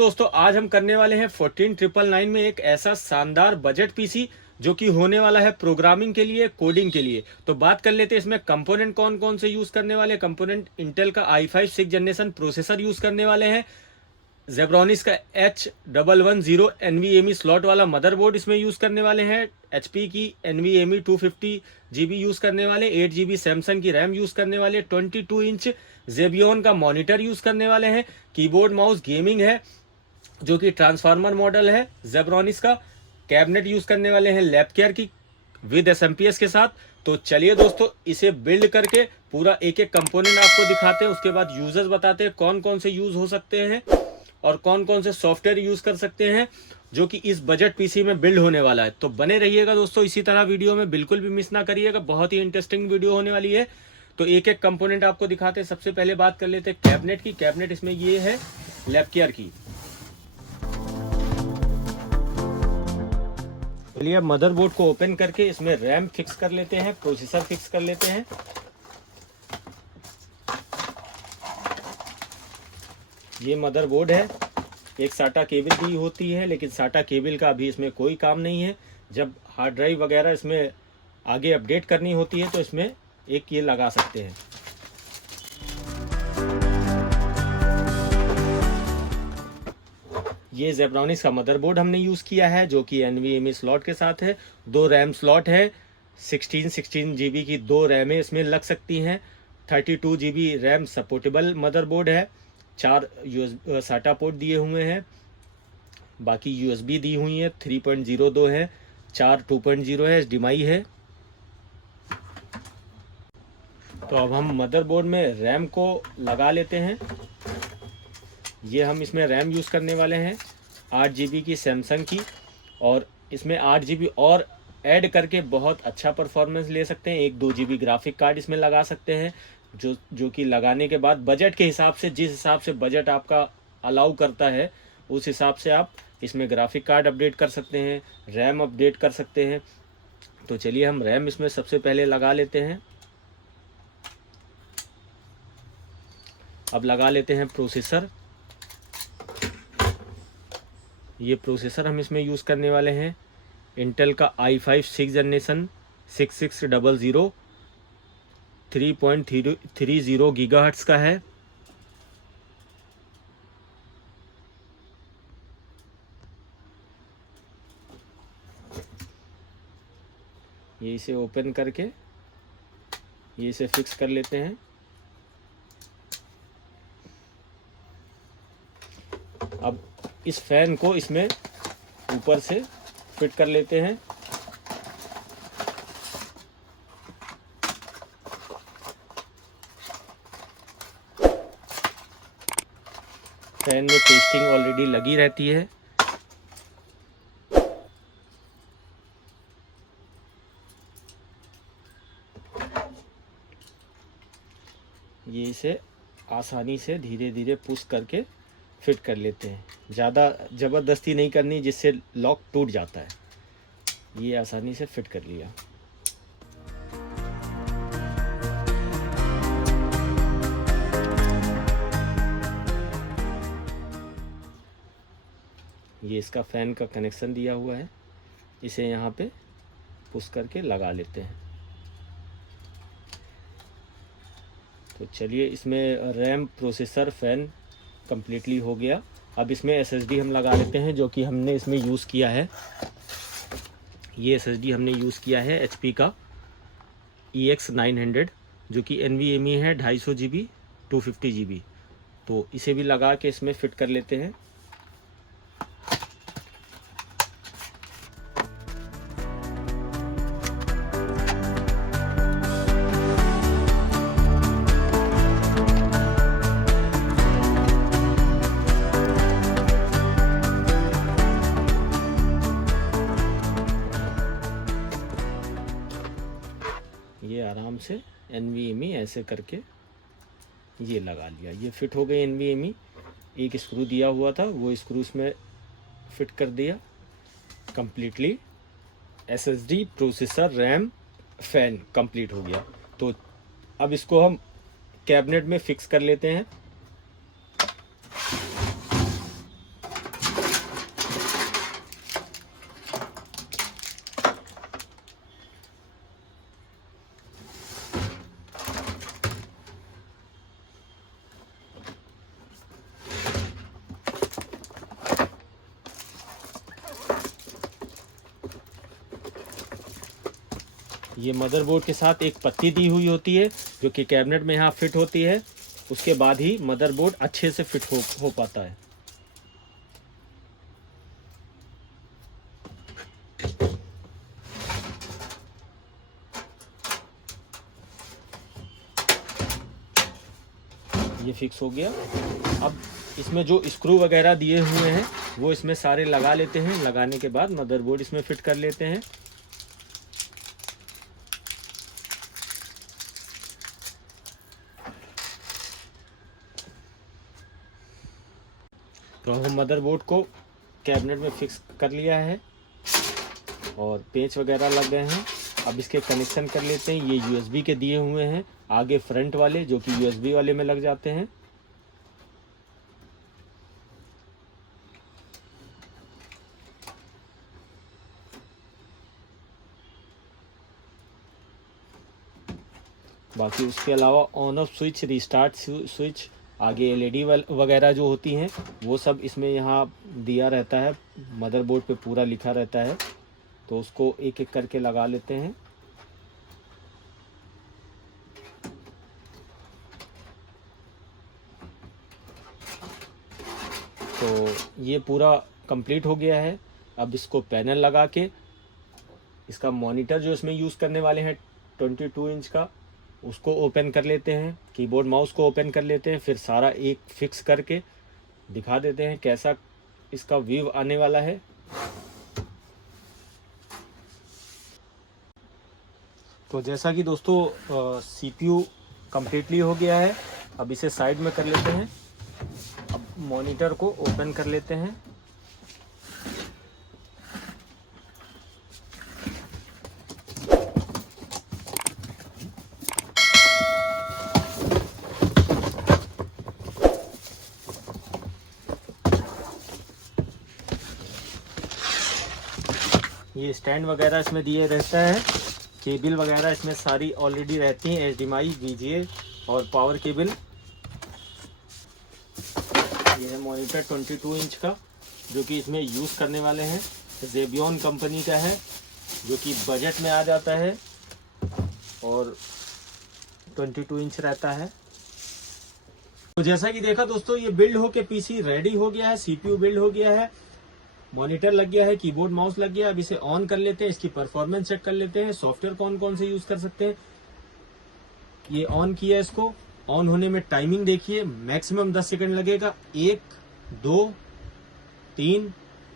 दोस्तों आज हम करने वाले हैं 14999 में एक ऐसा शानदार बजट पीसी जो कि होने वाला है प्रोग्रामिंग के लिए, कोडिंग के लिए। तो बात कर लेते हैं इसमें कंपोनेंट कौन कौन से यूज करने वाले हैं। कंपोनेंट इंटेल का i5 6th generation processor use करने वाले हैं। जेब्रॉनिक्स का H110 NVMe स्लॉट वाला मदरबोर्ड इसमें यूज करने वाले हैं। HP की NVMe 250 GB यूज करने वाले, 8 GB सैमसंग की रैम यूज करने वाले, 22 इंच जेबियन का मॉनिटर यूज करने वाले हैं। कीबोर्ड माउस गेमिंग है जो कि ट्रांसफार्मर मॉडल है जेब्रॉनिक्स का। कैबिनेट यूज करने वाले हैं लैपकेयर की विद SMPS के साथ। तो चलिए दोस्तों इसे बिल्ड करके पूरा एक एक कंपोनेंट आपको दिखाते हैं, उसके बाद यूजर्स बताते हैं कौन कौन से यूज हो सकते हैं और कौन कौन से सॉफ्टवेयर यूज कर सकते हैं जो कि इस बजट पीसी में बिल्ड होने वाला है। तो बने रहिएगा दोस्तों इसी तरह वीडियो में, बिल्कुल भी मिस ना करिएगा, बहुत ही इंटरेस्टिंग वीडियो होने वाली है। तो एक एक कंपोनेंट आपको दिखाते हैं। सबसे पहले बात कर लेते हैं कैबिनेट की। कैबिनेट इसमें ये है लैपकेयर की। चलिए अब मदरबोर्ड को ओपन करके इसमें रैम फिक्स कर लेते हैं, प्रोसेसर फिक्स कर लेते हैं। ये मदरबोर्ड है, एक साटा केबल दी होती है लेकिन साटा केबल का अभी इसमें कोई काम नहीं है। जब हार्ड ड्राइव वगैरह इसमें आगे अपडेट करनी होती है तो इसमें एक ये लगा सकते हैं। ये जेब्रॉनिक्स का मदरबोर्ड हमने यूज़ किया है जो कि NVMe स्लॉट के साथ है। 2 रैम स्लॉट है, 16 GB की 2 रैमें इसमें लग सकती हैं। 32 GB रैम सपोर्टेबल मदरबोर्ड है। 4 साटा पोर्ट दिए हुए हैं, बाकी USB दी हुई है, 3.02 है, 4 2.0 है, HDMI है। तो अब हम मदरबोर्ड में रैम को लगा लेते हैं। ये हम इसमें रैम यूज़ करने वाले हैं 8 GB की सैमसंग की, और इसमें 8 GB और ऐड करके बहुत अच्छा परफॉर्मेंस ले सकते हैं। 1-2 GB ग्राफिक कार्ड इसमें लगा सकते हैं जो कि लगाने के बाद बजट के हिसाब से, जिस हिसाब से बजट आपका अलाउ करता है उस हिसाब से आप इसमें ग्राफिक कार्ड अपडेट कर सकते हैं, रैम अपडेट कर सकते हैं। तो चलिए हम रैम इसमें सबसे पहले लगा लेते हैं। अब लगा लेते हैं प्रोसेसर। ये प्रोसेसर हम इसमें यूज़ करने वाले हैं इंटेल का i5 6th जनरेशन 6600 3.30 गीगाहर्ट्ज़ का है। ये इसे ओपन करके ये इसे फिक्स कर लेते हैं। अब इस फैन को इसमें ऊपर से फिट कर लेते हैं। फैन में पेस्टिंग ऑलरेडी लगी रहती है। ये इसे आसानी से धीरे धीरे पुश करके फिट कर लेते हैं, ज़्यादा ज़बरदस्ती नहीं करनी जिससे लॉक टूट जाता है। ये आसानी से फिट कर लिया। ये इसका फ़ैन का कनेक्शन दिया हुआ है, इसे यहाँ पे पुश करके लगा लेते हैं। तो चलिए इसमें रैम, प्रोसेसर, फ़ैन कंप्लीटली हो गया। अब इसमें SSD हम लगा लेते हैं जो कि हमने इसमें यूज़ किया है। ये SSD हमने यूज़ किया है HP का EX900 जो कि NVMe है 250 GB 250 GB। तो इसे भी लगा के इसमें फिट कर लेते हैं। ये आराम से NVMe ऐसे करके ये लगा लिया। ये फिट हो गई NVMe। एक स्क्रू दिया हुआ था वो स्क्रू इसमें फिट कर दिया completely. SSD, processor, RAM, fan complete हो गया। तो अब इसको हम कैबिनेट में फिक्स कर लेते हैं। ये मदरबोर्ड के साथ एक पत्ती दी हुई होती है जो कि कैबिनेट में यहाँ फिट होती है। उसके बाद ही मदरबोर्ड अच्छे से फिट हो पाता है। ये फिक्स हो गया। अब इसमें जो स्क्रू वगैरह दिए हुए हैं वो इसमें सारे लगा लेते हैं। लगाने के बाद मदरबोर्ड इसमें फिट कर लेते हैं। तो हम मदरबोर्ड को कैबिनेट में फिक्स कर लिया है और पेंच वगैरह लग गए हैं। अब इसके कनेक्शन कर लेते हैं। ये यूएसबी के दिए हुए हैं, आगे फ्रंट वाले जो कि यूएसबी वाले में लग जाते हैं। बाकी उसके अलावा on off switch, restart switch, आगे एलईडी वगैरह जो होती हैं वो सब इसमें यहाँ दिया रहता है। मदरबोर्ड पे पूरा लिखा रहता है, तो उसको एक एक करके लगा लेते हैं। तो ये पूरा कंप्लीट हो गया है। अब इसको पैनल लगा के इसका मॉनिटर जो इसमें यूज़ करने वाले हैं 22 इंच का, उसको ओपन कर लेते हैं। कीबोर्ड माउस को ओपन कर लेते हैं। फिर सारा एक फिक्स करके दिखा देते हैं कैसा इसका व्यू आने वाला है। तो जैसा कि दोस्तों सीपीयू कंप्लीटली हो गया है। अब इसे साइड में कर लेते हैं। अब मॉनिटर को ओपन कर लेते हैं। ये स्टैंड वगैरह इसमें दिए रहता है। केबल वगैरह इसमें सारी ऑलरेडी रहती हैं, HDMI, VGA और पावर केबल। ये है मॉनिटर 22 इंच का जो कि इसमें यूज़ करने वाले हैं। जेबियन कंपनी का है जो कि बजट में आ जाता है और 22 इंच रहता है। तो जैसा कि देखा दोस्तों, ये बिल्ड होके पीसी रेडी हो गया है। CPU बिल्ड हो गया है, मॉनिटर लग गया है, कीबोर्ड माउस लग गया। अब इसे ऑन कर लेते हैं, इसकी परफॉर्मेंस चेक कर लेते हैं। सॉफ्टवेयर कौन कौन से यूज कर सकते हैं। ये ऑन किया, इसको ऑन होने में टाइमिंग देखिए, मैक्सिमम 10 सेकंड लगेगा। 1 2 3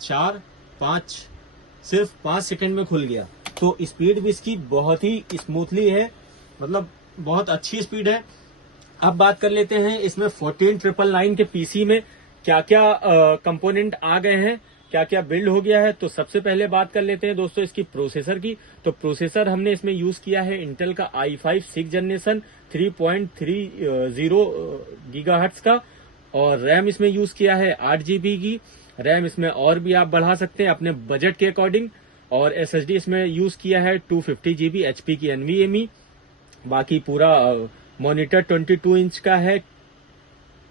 4 5, सिर्फ 5 सेकंड में खुल गया। तो स्पीड भी इसकी बहुत ही स्मूथली है, मतलब बहुत अच्छी स्पीड है। अब बात कर लेते हैं इसमें 14999 के पीसी में क्या क्या कंपोनेंट आ गए हैं, क्या क्या बिल्ड हो गया है। तो सबसे पहले बात कर लेते हैं दोस्तों इसकी प्रोसेसर की। तो प्रोसेसर हमने इसमें यूज किया है इंटेल का i5 6th जनरेशन 3.30 गीगाहर्ट्ज का, और रैम इसमें यूज किया है 8 GB की। रैम इसमें और भी आप बढ़ा सकते हैं अपने बजट के अकॉर्डिंग। और SSD इसमें यूज किया है 250 GB HP की NVMe। बाकी पूरा मॉनिटर 22 इंच का है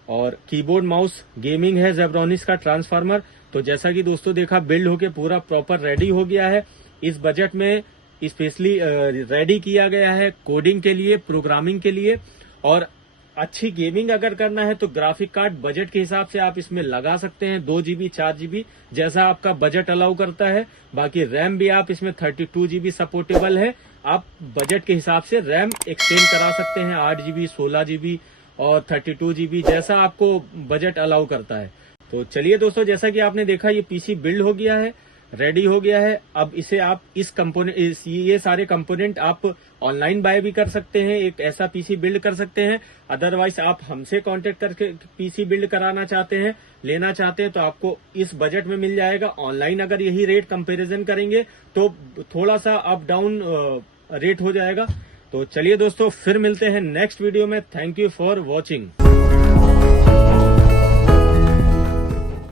और कीबोर्ड माउस गेमिंग है, जेब्रोनिक्स का ट्रांसफार्मर। तो जैसा कि दोस्तों देखा, बिल्ड होके पूरा प्रॉपर रेडी हो गया है। इस बजट में स्पेशली रेडी किया गया है कोडिंग के लिए, प्रोग्रामिंग के लिए। और अच्छी गेमिंग अगर करना है तो ग्राफिक कार्ड बजट के हिसाब से आप इसमें लगा सकते हैं, 2 GB 4 GB जैसा आपका बजट अलाउ करता है। बाकी रैम भी आप इसमें 32 GB सपोर्टेबल है। आप बजट के हिसाब से रैम एक्सटेंड करा सकते हैं, 8 GB 16 GB और 32 GB जैसा आपको बजट अलाउ करता है। तो चलिए दोस्तों, जैसा कि आपने देखा ये पीसी बिल्ड हो गया है, रेडी हो गया है। अब इसे आप ये सारे कंपोनेंट आप ऑनलाइन बाय भी कर सकते हैं, एक ऐसा पीसी बिल्ड कर सकते हैं। अदरवाइज आप हमसे कांटेक्ट करके पीसी बिल्ड कराना चाहते हैं, लेना चाहते हैं, तो आपको इस बजट में मिल जाएगा। ऑनलाइन अगर यही रेट कंपैरिजन करेंगे तो थोड़ा सा अप डाउन रेट हो जाएगा। तो चलिए दोस्तों, फिर मिलते हैं नेक्स्ट वीडियो में। Thank you for watching.